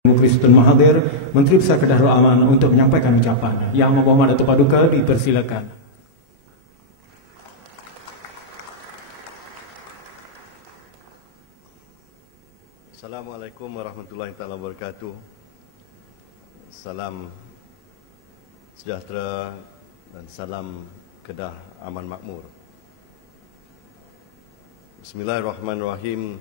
Kristen Mahathir, Menteri Besar Kedah Darul Aman untuk menyampaikan ucapan. Yang Mohd Datuk Paduka dipersilakan. Assalamualaikum warahmatullahi wabarakatuh. Salam sejahtera dan salam Kedah aman makmur. Bismillahirrahmanirrahim.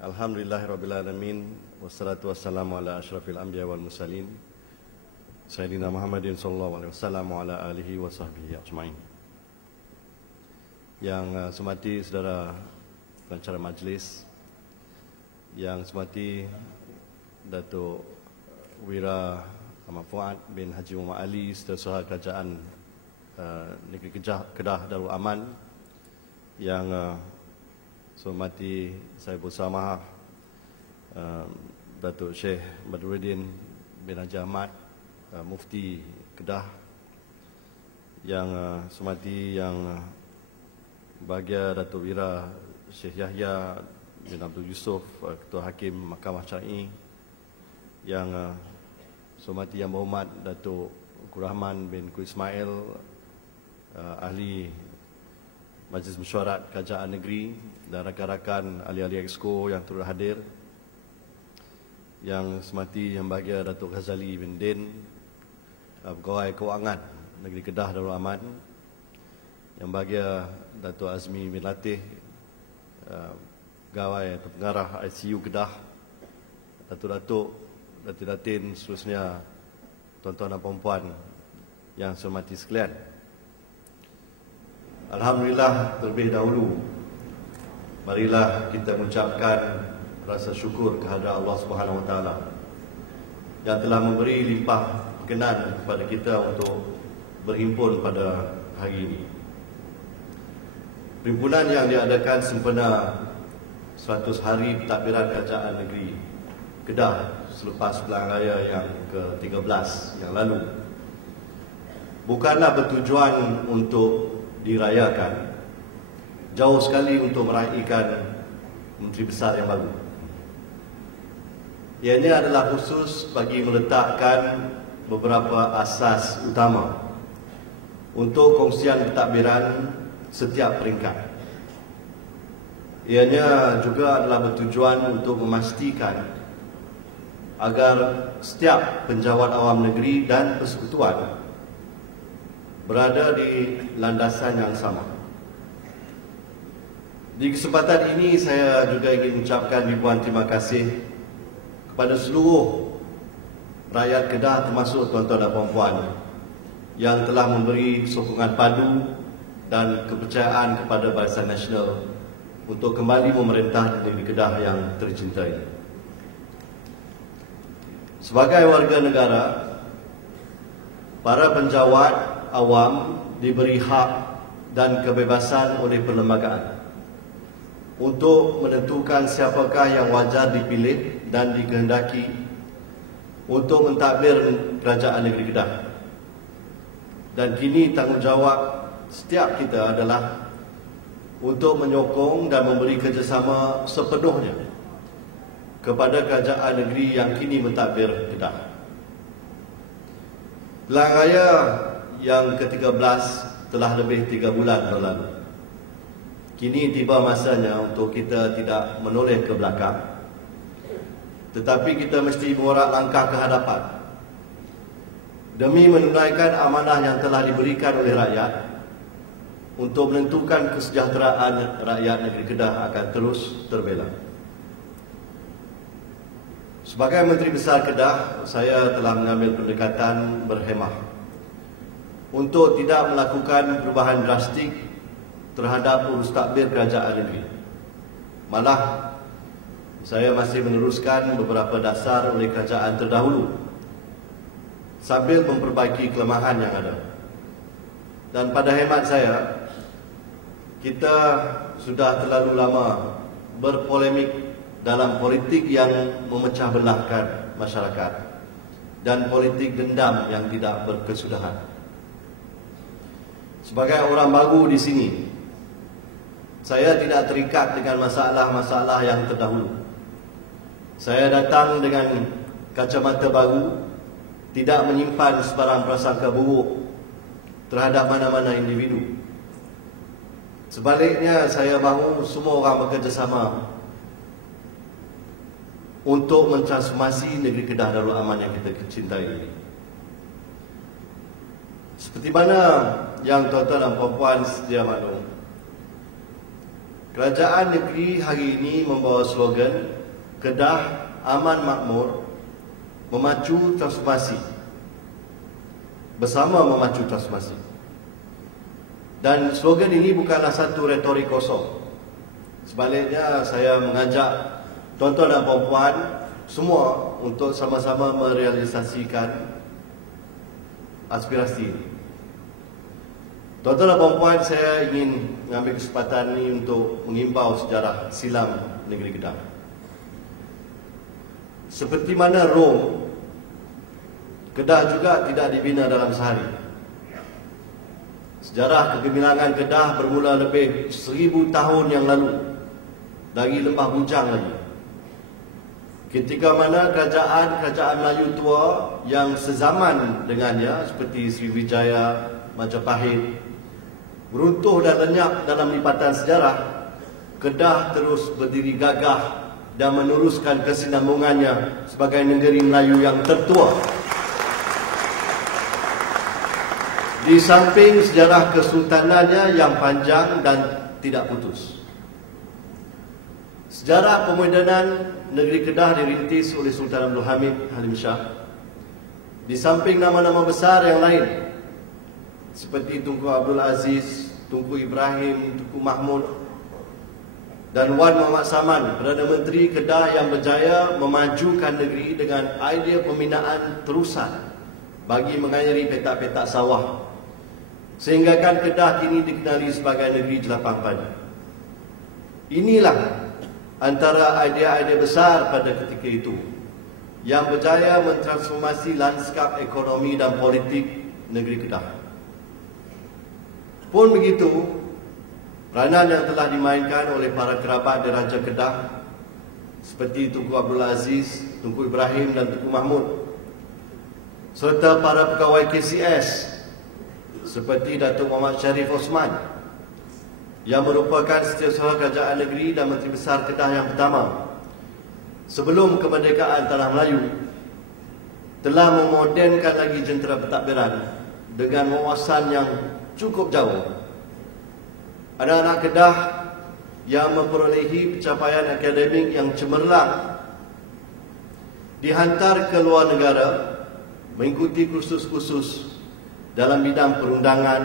Alhamdulillahirrabbilalamin. Wassalatu wassalamu ala asyrafil anbiya wal mursalin Sayyidina Muhammadin sallallahu alaihi wasallam wa ala alihi wa sahbihi ajma'in. Yang semati saudara pengacara majlis, yang semati Datuk Wira Ahmad Fuad bin Haji Muhammad Ali, Setiausaha Kerajaan Negeri Kedah Darul Aman, yang hormati saya bersama Datuk Syekh Badruddin bin Haji Ahmad, Mufti Kedah, yang hormati yang bahagia Datuk Wira Syekh Yahya bin Abdul Yusuf, Ketua Hakim Mahkamah Syar'i, yang hormati yang berhormat Datuk Rahman bin Ku Ismail, Ahli Majlis Mesyuarat Kerajaan Negeri, dan rakan-rakan ahli-ahli Exco yang turut hadir, yang semati yang bahagia Datuk Ghazali bin Din, Pegawai Kewangan Negeri Kedah Darul Aman, yang bahagia Datuk Azmi bin Latih, Pegawai atau Pengarah ICU Kedah, Datuk-Datuk, Datin-Datin, seterusnya tuan-tuan dan puan-puan yang saya hormati sekalian. Alhamdulillah, terlebih dahulu marilah kita mengucapkan rasa syukur kehadrat Allah Subhanahu Wa Taala yang telah memberi limpah perkenan kepada kita untuk berhimpun pada hari ini. Perhimpunan yang diadakan sempena 100 hari pentadbiran Kerajaan Negeri Kedah selepas Pilihan Raya yang ke-13 yang lalu bukanlah bertujuan untuk dirayakan, jauh sekali untuk meraihkan Menteri Besar yang baru. Ianya adalah khusus bagi meletakkan beberapa asas utama untuk kongsian pentadbiran setiap peringkat. Ianya juga adalah bertujuan untuk memastikan agar setiap penjawat awam negeri dan persekutuan berada di landasan yang sama. Di kesempatan ini saya juga ingin mengucapkan ribuan terima kasih kepada seluruh rakyat Kedah, termasuk tuan-tuan dan puan-puan yang telah memberi sokongan padu dan kepercayaan kepada Barisan Nasional untuk kembali memerintah negeri Kedah yang tercinta ini. Sebagai warga negara, para penjawat awam diberi hak dan kebebasan oleh perlembagaan untuk menentukan siapakah yang wajar dipilih dan dikehendaki untuk mentadbir Kerajaan Negeri Kedah. Dan kini tanggungjawab setiap kita adalah untuk menyokong dan memberi kerjasama sepenuhnya kepada Kerajaan Negeri yang kini mentadbir Kedah. Pilihan Raya yang ke-13 telah lebih 3 bulan berlalu. Kini tiba masanya untuk kita tidak menoleh ke belakang, tetapi kita mesti mengorak langkah ke hadapan demi menunaikan amanah yang telah diberikan oleh rakyat untuk menentukan kesejahteraan rakyat negeri Kedah akan terus terbela. Sebagai Menteri Besar Kedah, saya telah mengambil pendekatan berhemah untuk tidak melakukan perubahan drastik terhadap urus tadbir kerajaan negeri. Malah, saya masih meneruskan beberapa dasar oleh kerajaan terdahulu sambil memperbaiki kelemahan yang ada. Dan pada hemat saya, kita sudah terlalu lama berpolemik dalam politik yang memecah belahkan masyarakat dan politik dendam yang tidak berkesudahan. Sebagai orang baru di sini, saya tidak terikat dengan masalah-masalah yang terdahulu. Saya datang dengan kacamata baru, tidak menyimpan sebarang prasangka buruk terhadap mana-mana individu. Sebaliknya, saya mahu semua orang bekerjasama untuk mentransformasi negeri Kedah Darul Aman yang kita cintai ini. Seperti mana yang tuan-tuan dan puan-puan sedia maklum, kerajaan negeri hari ini membawa slogan Kedah Aman Makmur, memacu transformasi. Bersama memacu transformasi. Dan slogan ini bukanlah satu retorik kosong. Sebaliknya, saya mengajak tuan-tuan dan puan-puan semua untuk sama-sama merealisasikan aspirasi ini. Tuan-tuan dan puan-puan, saya ingin mengambil kesempatan ini untuk mengimbau sejarah silam negeri Kedah. Seperti mana Rom, Kedah juga tidak dibina dalam sehari. Sejarah kegemilangan Kedah bermula lebih 1000 tahun yang lalu, dari Lembah Bujang lagi. Ketika mana kerajaan Melayu tua yang sezaman dengannya seperti Sriwijaya, Majapahit beruntuh dan lenyap dalam lipatan sejarah, Kedah terus berdiri gagah dan meneruskan kesinambungannya sebagai negeri Melayu yang tertua. Di samping sejarah kesultanannya yang panjang dan tidak putus. Sejarah pemodenan negeri Kedah dirintis oleh Sultan Abdul Hamid Halim Shah. Di samping nama-nama besar yang lain seperti Tunku Abdul Aziz, Tunku Ibrahim, Tunku Mahmud dan Wan Muhammad Saman, Perdana Menteri Kedah yang berjaya memajukan negeri dengan idea pembinaan terusan bagi mengairi petak-petak sawah, sehinggakan Kedah kini dikenali sebagai negeri jelapang padi. Inilah antara idea-idea besar pada ketika itu yang berjaya mentransformasi lanskap ekonomi dan politik negeri Kedah. Pun begitu, peranan yang telah dimainkan oleh para kerabat Diraja Kedah seperti Tunku Abdul Aziz, Tunku Ibrahim dan Tunku Mahmud, serta para pegawai KCS seperti Datuk Muhammad Sharif Osman yang merupakan Setiausaha Kerajaan Negeri dan Menteri Besar Kedah yang pertama sebelum kemerdekaan Tanah Melayu, telah memodenkan lagi jentera pentadbiran dengan wawasan yang cukup jauh. Anak-anak Kedah yang memperolehi pencapaian akademik yang cemerlang dihantar ke luar negara mengikuti kursus-kursus dalam bidang perundangan,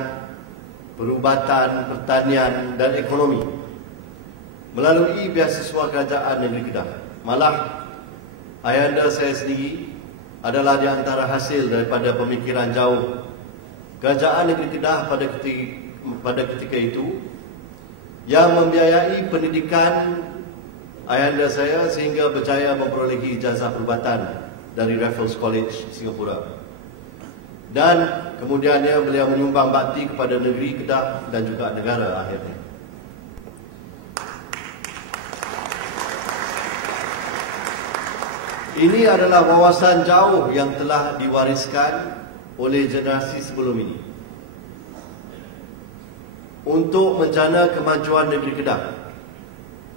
perubatan, pertanian dan ekonomi melalui beasiswa kerajaan negeri Kedah. Malah ayahanda saya sendiri adalah di antara hasil daripada pemikiran jauh kerajaan negeri Kedah pada ketika itu yang membiayai pendidikan ayahanda saya sehingga berjaya memperolehi ijazah perubatan dari Raffles College, Singapura. Dan kemudiannya beliau menyumbang bakti kepada negeri Kedah dan juga negara akhirnya. Ini adalah wawasan jauh yang telah diwariskan oleh generasi sebelum ini untuk menjana kemajuan negeri Kedah.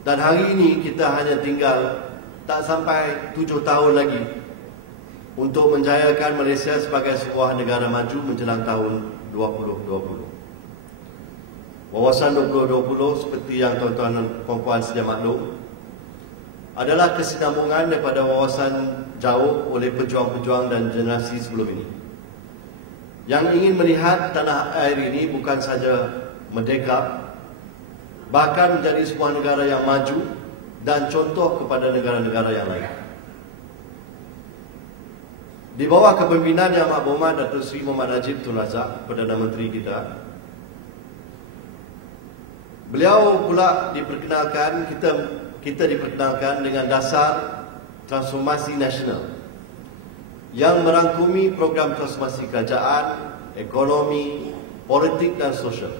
Dan hari ini kita hanya tinggal tak sampai 7 tahun lagi untuk menjayakan Malaysia sebagai sebuah negara maju menjelang tahun 2020. Wawasan 2020 seperti yang tuan-tuan dan puan-puan sedia maklum adalah kesinambungan daripada wawasan jauh oleh pejuang-pejuang dan generasi sebelum ini yang ingin melihat tanah air ini bukan saja merdeka, bahkan menjadi sebuah negara yang maju dan contoh kepada negara-negara yang lain. Di bawah kepimpinan Yang Amat Berhormat Datuk Seri Muhammad Najib Tun Razak, Perdana Menteri kita, beliau pula diperkenalkan, kita diperkenalkan dengan dasar transformasi nasional yang merangkumi program transformasi kerajaan, ekonomi, politik dan sosial.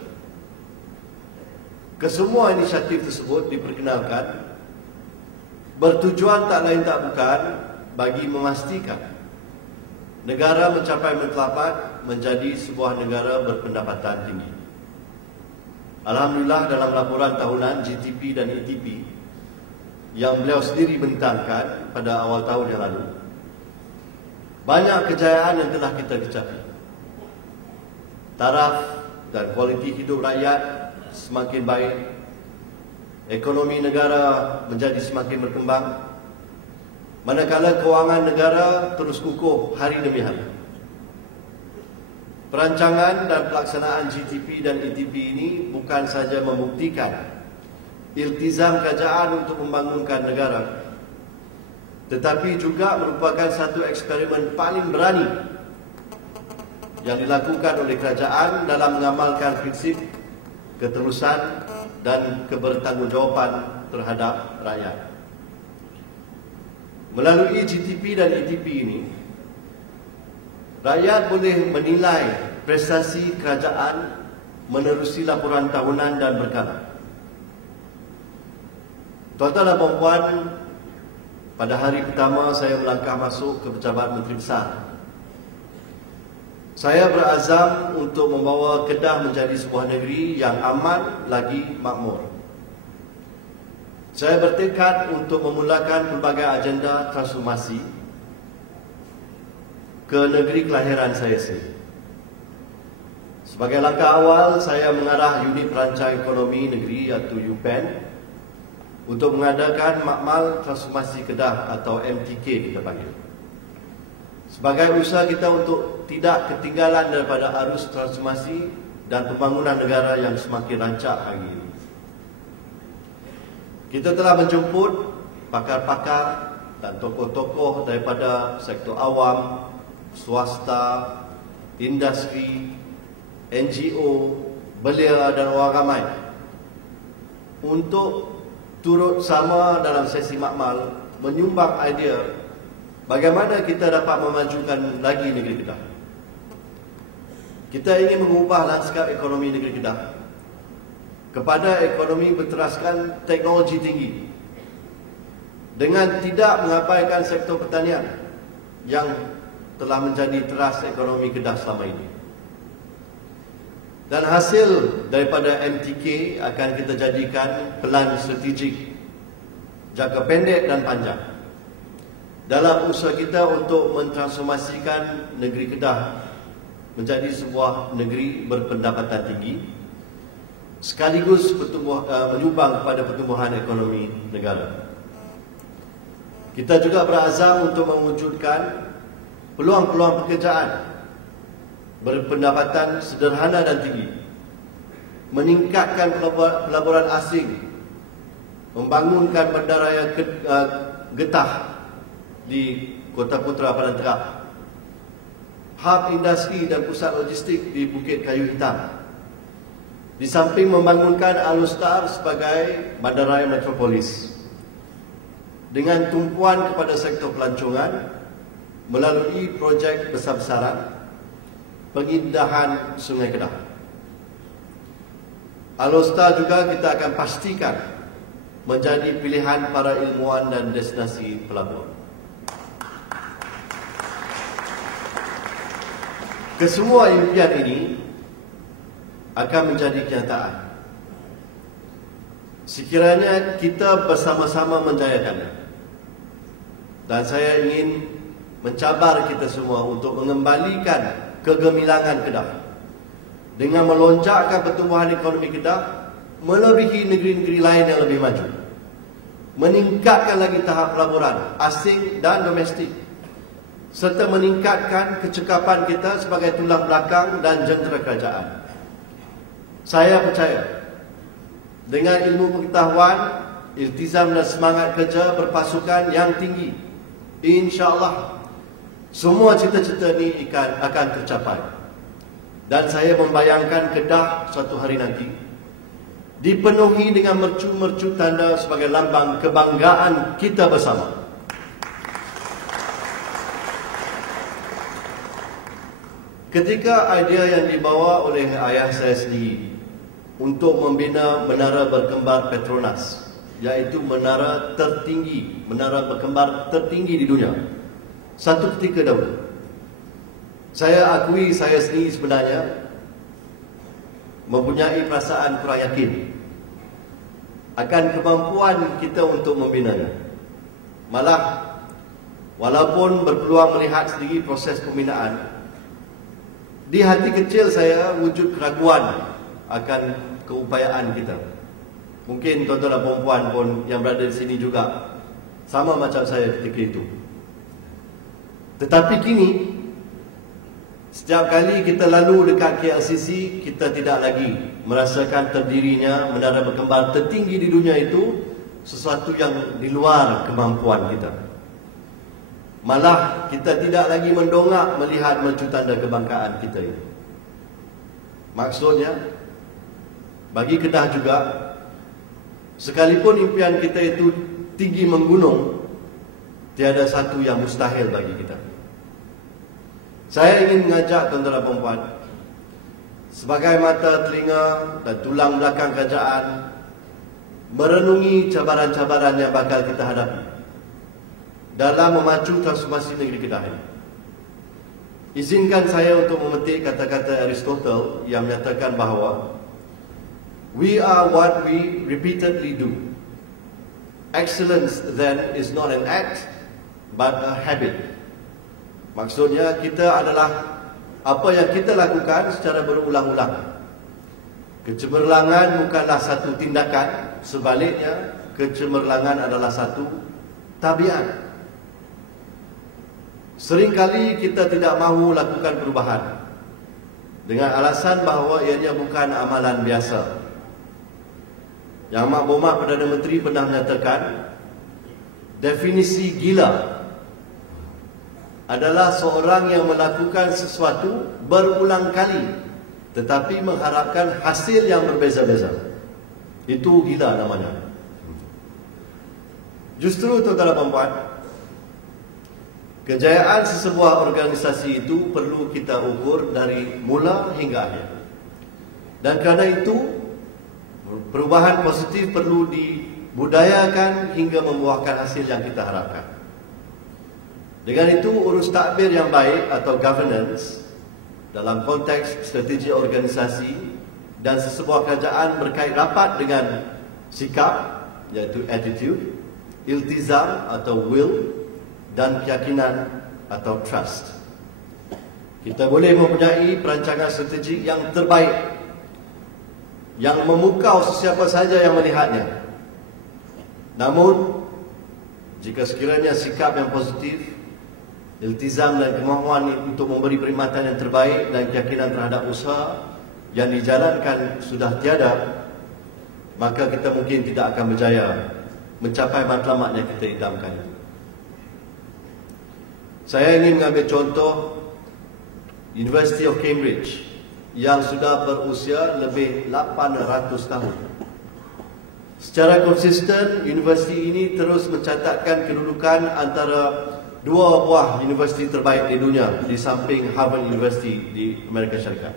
Kesemua inisiatif tersebut diperkenalkan bertujuan tak lain tak bukan bagi memastikan negara mencapai matlamat menjadi sebuah negara berpendapatan tinggi. Alhamdulillah, dalam laporan tahunan GTP dan ETP yang beliau sendiri bentangkan pada awal tahun yang lalu, banyak kejayaan yang telah kita capai. Taraf dan kualiti hidup rakyat semakin baik, ekonomi negara menjadi semakin berkembang, manakala kewangan negara terus kukuh hari demi hari. Perancangan dan pelaksanaan GTP dan ETP ini bukan saja membuktikan iltizam kerajaan untuk membangunkan negara, tetapi juga merupakan satu eksperimen paling berani yang dilakukan oleh kerajaan dalam mengamalkan prinsip keterusan dan kebertanggungjawaban terhadap rakyat. Melalui GTP dan ETP ini, rakyat boleh menilai prestasi kerajaan menerusi laporan tahunan dan berkala. Tuan-tuan dan puan-puan, pada hari pertama saya melangkah masuk ke pejabat Menteri Besar, saya berazam untuk membawa Kedah menjadi sebuah negeri yang aman lagi makmur. Saya bertekad untuk memulakan pelbagai agenda transformasi ke negeri kelahiran saya sendiri. Sebagai langkah awal, saya mengarah Unit Perancang Ekonomi Negeri atau UPEN untuk mengadakan Makmal Transformasi Kedah atau MTK kita panggil. Sebagai usaha kita untuk tidak ketinggalan daripada arus transformasi dan pembangunan negara yang semakin rancak hari ini. Kita telah menjemput pakar-pakar dan tokoh-tokoh daripada sektor awam, swasta, industri, NGO, belia dan orang ramai untuk turut sama dalam sesi makmal menyumbang idea bagaimana kita dapat memajukan lagi negeri Kedah. Kita ingin mengubah lanskap ekonomi negeri Kedah kepada ekonomi berteraskan teknologi tinggi dengan tidak mengabaikan sektor pertanian yang telah menjadi teras ekonomi Kedah selama ini. Dan hasil daripada MTK akan kita jadikan pelan strategik jangka pendek dan panjang dalam usaha kita untuk mentransformasikan negeri Kedah menjadi sebuah negeri berpendapatan tinggi sekaligus menyumbang kepada pertumbuhan ekonomi negara. Kita juga berazam untuk mewujudkan peluang-peluang pekerjaan berpendapatan sederhana dan tinggi, meningkatkan pelaburan asing, membangunkan bandaraya Getah di Kota Putra Padang Terap, hub industri dan pusat logistik di Bukit Kayu Hitam, di samping membangunkan Alostar sebagai bandaraya metropolis dengan tumpuan kepada sektor pelancongan melalui projek besar-besaran pengindahan Sungai Kedah. Alostar juga kita akan pastikan menjadi pilihan para ilmuwan dan destinasi pelabuhan. Kesemua impian ini akan menjadi kenyataan sekiranya kita bersama-sama menjayakannya. Dan saya ingin mencabar kita semua untuk mengembalikan kegemilangan Kedah dengan melonjakkan pertumbuhan ekonomi Kedah melebihi negeri-negeri lain yang lebih maju, meningkatkan lagi tahap pelaburan asing dan domestik, serta meningkatkan kecekapan kita sebagai tulang belakang dan jentera kerajaan. Saya percaya dengan ilmu pengetahuan, iltizam dan semangat kerja berpasukan yang tinggi, insya-Allah semua cita-cita ini akan tercapai. Dan saya membayangkan Kedah suatu hari nanti dipenuhi dengan mercu-mercu tanda sebagai lambang kebanggaan kita bersama. Ketika idea yang dibawa oleh ayah saya sendiri untuk membina menara berkembar Petronas, iaitu menara berkembar tertinggi di dunia, satu ketika dahulu. Saya akui saya sendiri sebenarnya mempunyai perasaan kurang yakin akan kemampuan kita untuk membinanya. Malah, walaupun berpeluang melihat sendiri proses pembinaan, di hati kecil saya wujud keraguan akan keupayaan kita. Mungkin tuan-tuan dan puan pun yang berada di sini juga sama macam saya ketika itu. Tetapi kini, setiap kali kita lalu dekat KLCC, kita tidak lagi merasakan terdirinya menara berkembang tertinggi di dunia itu sesuatu yang di luar kemampuan kita. Malah kita tidak lagi mendongak melihat mercu tanda kebanggaan kita ini. Maksudnya, bagi Kedah juga, sekalipun impian kita itu tinggi menggunung, tiada satu yang mustahil bagi kita. Saya ingin mengajak tuan-tuan dan puan, sebagai mata, telinga dan tulang belakang kerajaan, merenungi cabaran-cabaran yang bakal kita hadapi dalam memacu transformasi negeri Kedah ini. Izinkan saya untuk memetik kata-kata Aristotle yang menyatakan bahawa we are what we repeatedly do. Excellence then is not an act but a habit. Maksudnya kita adalah apa yang kita lakukan secara berulang-ulang. Kecemerlangan bukanlah satu tindakan, sebaliknya kecemerlangan adalah satu tabiat. Seringkali kita tidak mahu lakukan perubahan dengan alasan bahawa ianya bukan amalan biasa. Yang Amat Berhormat Perdana Menteri pernah menyatakan, definisi gila adalah seorang yang melakukan sesuatu berulang kali tetapi mengharapkan hasil yang berbeza-beza. Itu gila namanya. Justru tuan-tuan dan puan, kejayaan sesebuah organisasi itu perlu kita ukur dari mula hingga akhir. Dan kerana itu, perubahan positif perlu dibudayakan hingga membuahkan hasil yang kita harapkan. Dengan itu, urus takbir yang baik atau governance dalam konteks strategi organisasi dan sesebuah kerajaan berkait rapat dengan sikap, iaitu attitude, iltizam atau will, dan keyakinan atau trust. Kita boleh mempunyai perancangan strategi yang terbaik yang memukau sesiapa saja yang melihatnya. Namun, jika sekiranya sikap yang positif, iltizam dan kemahuan untuk memberi perkhidmatan yang terbaik dan keyakinan terhadap usaha yang dijalankan sudah tiada, maka kita mungkin tidak akan berjaya mencapai matlamat yang kita idamkan. Saya ingin mengambil contoh University of Cambridge yang sudah berusia lebih 800 tahun. Secara konsisten, universiti ini terus mencatatkan kedudukan antara dua buah universiti terbaik di dunia di samping Harvard University di Amerika Syarikat.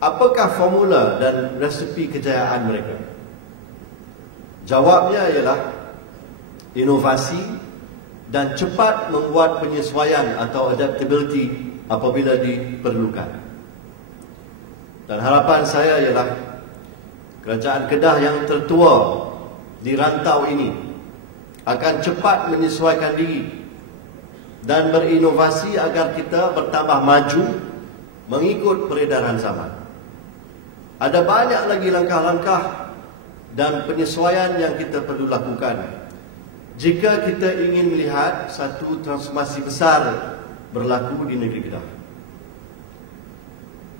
Apakah formula dan resepi kejayaan mereka? Jawabnya ialah inovasi dan cepat membuat penyesuaian atau adaptability apabila diperlukan. Dan harapan saya ialah kerajaan Kedah yang tertua di rantau ini akan cepat menyesuaikan diri dan berinovasi agar kita bertambah maju mengikut peredaran zaman. Ada banyak lagi langkah-langkah dan penyesuaian yang kita perlu lakukan jika kita ingin melihat satu transformasi besar berlaku di negeri Kedah.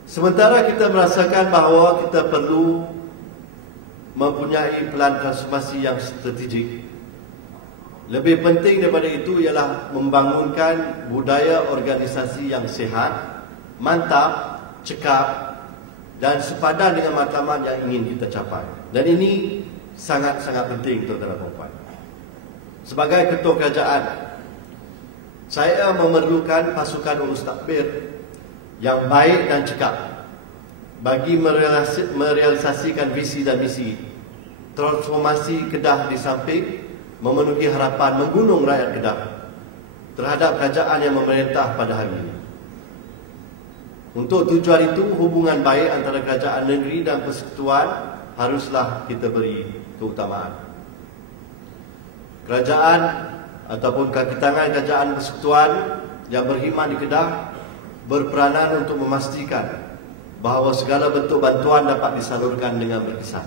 Sementara kita merasakan bahawa kita perlu mempunyai pelan transformasi yang strategik, lebih penting daripada itu ialah membangunkan budaya organisasi yang sihat, mantap, cekap dan sepadan dengan matlamat yang ingin kita capai. Dan ini sangat-sangat penting, tuan-tuan dan puan. Sebagai ketua kerajaan, saya memerlukan pasukan urus takbir yang baik dan cekap bagi merealisasikan visi dan misi transformasi Kedah di samping memenuhi harapan menggunung rakyat Kedah terhadap kerajaan yang memerintah pada hari ini. Untuk tujuan itu, hubungan baik antara kerajaan negeri dan persekutuan haruslah kita beri keutamaan. Kerajaan ataupun kaki tangan kerajaan persekutuan yang berkhidmat di Kedah berperanan untuk memastikan bahawa segala bentuk bantuan dapat disalurkan dengan berkesan.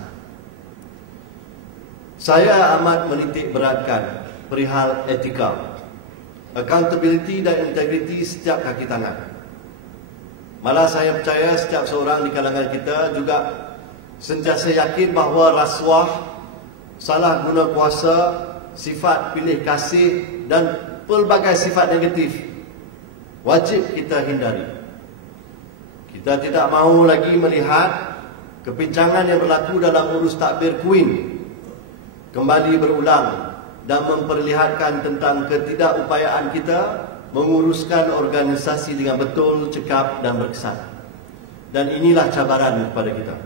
Saya amat menitik beratkan perihal etika, accountability dan integriti setiap kaki tangan. Malah saya percaya setiap seorang di kalangan kita juga sentiasa yakin bahawa rasuah, salah guna kuasa, sifat pilih kasih dan pelbagai sifat negatif wajib kita hindari. Kita tidak mahu lagi melihat kepincangan yang berlaku dalam urus takbir Queen kembali berulang dan memperlihatkan tentang ketidakupayaan kita menguruskan organisasi dengan betul, cekap dan berkesan. Dan inilah cabaran kepada kita.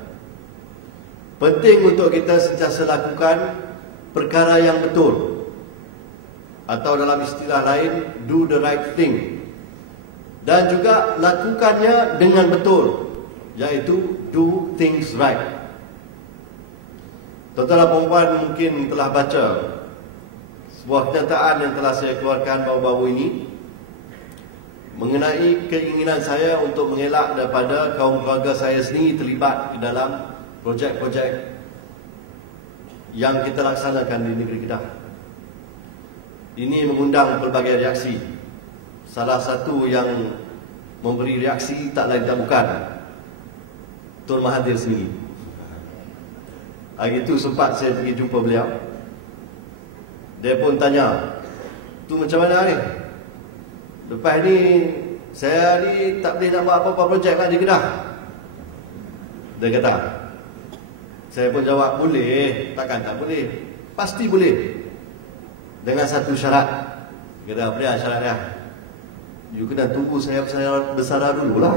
Penting untuk kita sentiasa lakukan perkara yang betul, atau dalam istilah lain, do the right thing, dan juga lakukannya dengan betul, iaitu do things right. Tuan-tuan dan puan mungkin telah baca sebuah kenyataan yang telah saya keluarkan baru-baru ini mengenai keinginan saya untuk mengelak daripada kaum keluarga saya sendiri terlibat di dalam projek-projek yang kita laksanakan di negeri Kedah. Ini mengundang pelbagai reaksi. Salah satu yang memberi reaksi tak lain tak bukan Tun Mahathir sendiri. Hari itu sempat saya pergi jumpa beliau. Dia pun tanya, "Tu macam mana ni? Lepas ni saya ni tak boleh nak buat apa-apa projek lagi di Kedah." Dia kata. Saya pun jawab, "Boleh, takkan tak boleh? Pasti boleh. Dengan satu syarat." Dia kata, "Apa dia syarat dia?" "You kena tunggu saya bersara dulu lah."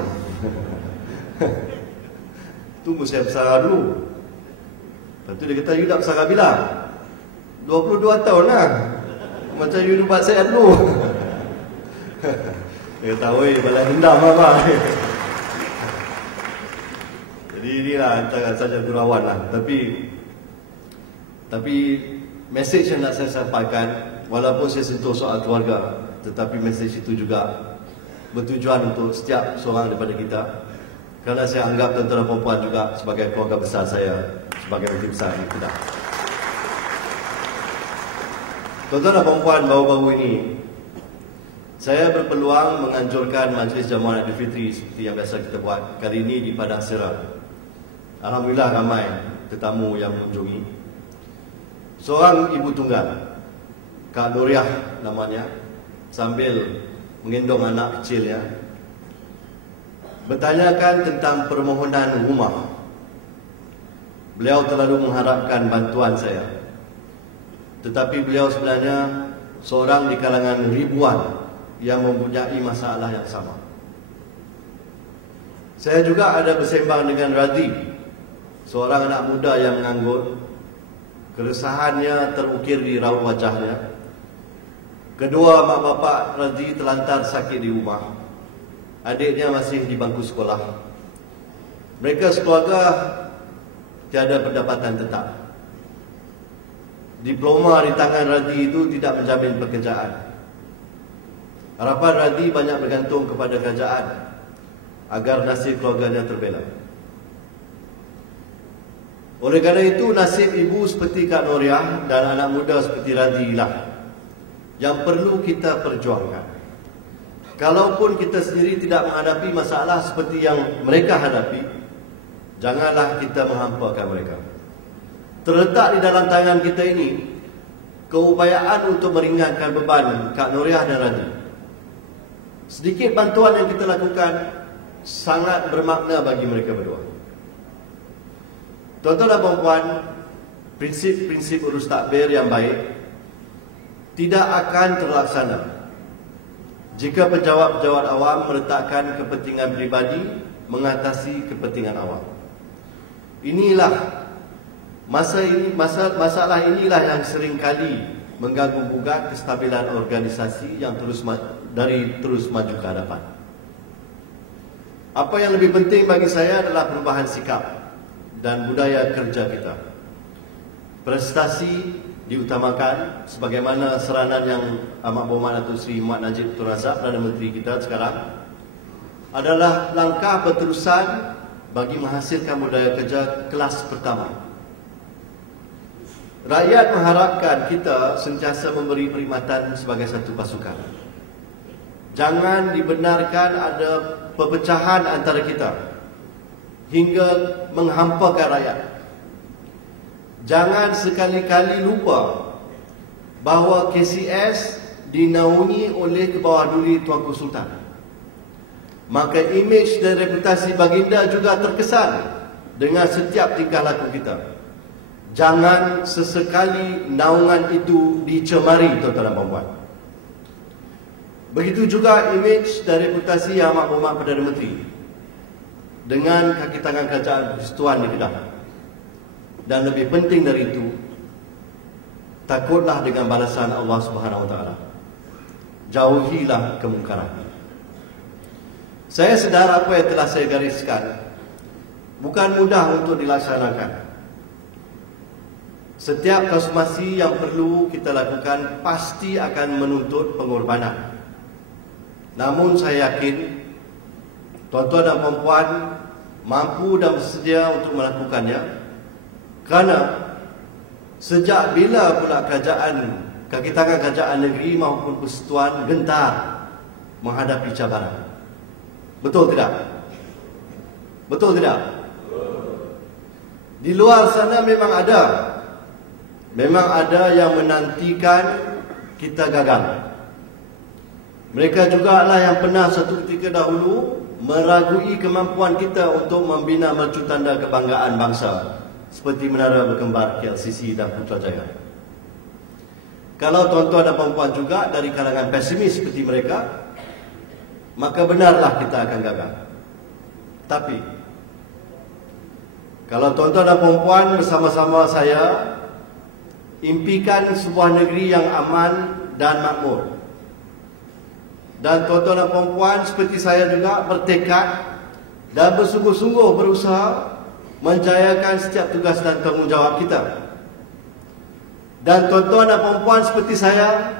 Tunggu saya bersara dulu. Lepas tu dia kata, "You dah bersara bila?" 22 tahun lah. Macam you buat saya dulu." Dia kata, "Oi, balai dendam apa?" Jadi inilah antara saja gurauan lah. Tapi mesej yang nak saya sampaikan, walaupun saya sentuh soal keluarga, tetapi mesej itu juga bertujuan untuk setiap seorang daripada kita. Kerana saya anggap tuan-tuan dan puan juga sebagai keluarga besar saya, sebagai menteri besar di Kedah. Tuan-tuan dan puan, baru-baru ini saya berpeluang menganjurkan Majlis Jamuan Aidilfitri seperti yang biasa kita buat, kali ini di Padang Sera. Alhamdulillah ramai tetamu yang mengunjungi. Seorang ibu tunggal, Kak Nuriah namanya, sambil menggendong anak kecilnya, bertanyakan tentang permohonan rumah. Beliau terlalu mengharapkan bantuan saya, tetapi beliau sebenarnya seorang di kalangan ribuan yang mempunyai masalah yang sama. Saya juga ada bersembang dengan Radhi, seorang anak muda yang menganggur. Keresahannya terukir di raut wajahnya. Kedua mak bapak Radhi terlantar sakit di rumah. Adiknya masih di bangku sekolah. Mereka sekeluarga tiada pendapatan tetap. Diploma di tangan Radhi itu tidak menjamin pekerjaan. Harapan Radhi banyak bergantung kepada kerajaan agar nasib keluarganya terbela. Oleh kerana itu, nasib ibu seperti Kak Nuriah dan anak muda seperti Radhi lah yang perlu kita perjuangkan. Kalaupun kita sendiri tidak menghadapi masalah seperti yang mereka hadapi, janganlah kita menghampakan mereka. Terletak di dalam tangan kita ini keupayaan untuk meringankan beban Kak Nuriah dan Radhi. Sedikit bantuan yang kita lakukan sangat bermakna bagi mereka berdua. Tuan-tuan dan puan, prinsip-prinsip urus takbir yang baik tidak akan terlaksana jika pejabat-pejabat awam meletakkan kepentingan pribadi mengatasi kepentingan awam. Inilah masalah inilah yang sering kali mengganggu gugat kestabilan organisasi yang terus maju ke hadapan. Apa yang lebih penting bagi saya adalah perubahan sikap dan budaya kerja kita. Prestasi diutamakan sebagaimana seranan yang Amat Berhormat Datuk Seri Muhammad Najib Tun Razak, Perdana Menteri kita sekarang, adalah langkah berterusan bagi menghasilkan budaya kerja kelas pertama. Rakyat mengharapkan kita sentiasa memberi perkhidmatan sebagai satu pasukan. Jangan dibenarkan ada perpecahan antara kita hingga menghampakan rakyat. Jangan sekali-kali lupa bahawa KCS dinaungi oleh Kebawah Duli Tuanku Sultan. Maka imej dan reputasi baginda juga terkesan dengan setiap tingkah laku kita. Jangan sesekali naungan itu dicemari, tuan-tuan dan puan-puan. Begitu juga imej dan reputasi Yang Amat Berhormat Perdana Menteri dengan kaki tangan kerajaan Persekutuan di Kedah. Dan lebih penting dari itu, takutlah dengan balasan Allah Subhanahu Wa Taala. Jauhilah kemungkaran. Saya sedar apa yang telah saya gariskan bukan mudah untuk dilaksanakan. Setiap transformasi yang perlu kita lakukan pasti akan menuntut pengorbanan. Namun saya yakin tuan-tuan dan puan-puan mampu dan bersedia untuk melakukannya, kerana sejak bila pula kaki tangan kerajaan negeri maupun persekutuan gentar menghadapi cabaran. Betul tidak? Betul tidak? Di luar sana memang ada yang menantikan kita gagal. Mereka jugalah yang pernah satu ketika dahulu meragui kemampuan kita untuk membina mercu tanda kebanggaan bangsa seperti Menara Berkembar KLCC dan Putrajaya. Kalau tuan-tuan dan puan-puan juga dari kalangan pesimis seperti mereka, maka benarlah kita akan gagal. Tapi kalau tuan-tuan dan puan-puan bersama-sama saya impikan sebuah negeri yang aman dan makmur, dan tuan-tuan dan puan-puan seperti saya juga bertekad dan bersungguh-sungguh berusaha menjayakan setiap tugas dan tanggungjawab kita, dan tuan-tuan dan puan-puan seperti saya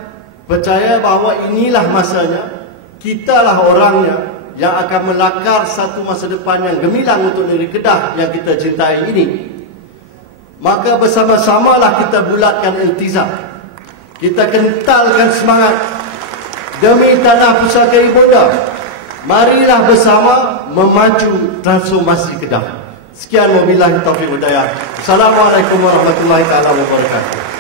percaya bahawa inilah masanya, kitalah orangnya yang akan melakar satu masa depan yang gemilang untuk negeri Kedah yang kita cintai ini. Maka bersama-samalah kita bulatkan iltizam, kita kentalkan semangat demi tanah pusaka ibunda. Marilah bersama memaju transformasi Kedah. Sekian, wabillahi taufiq wal hidayah. Assalamualaikum warahmatullahi taala wabarakatuh.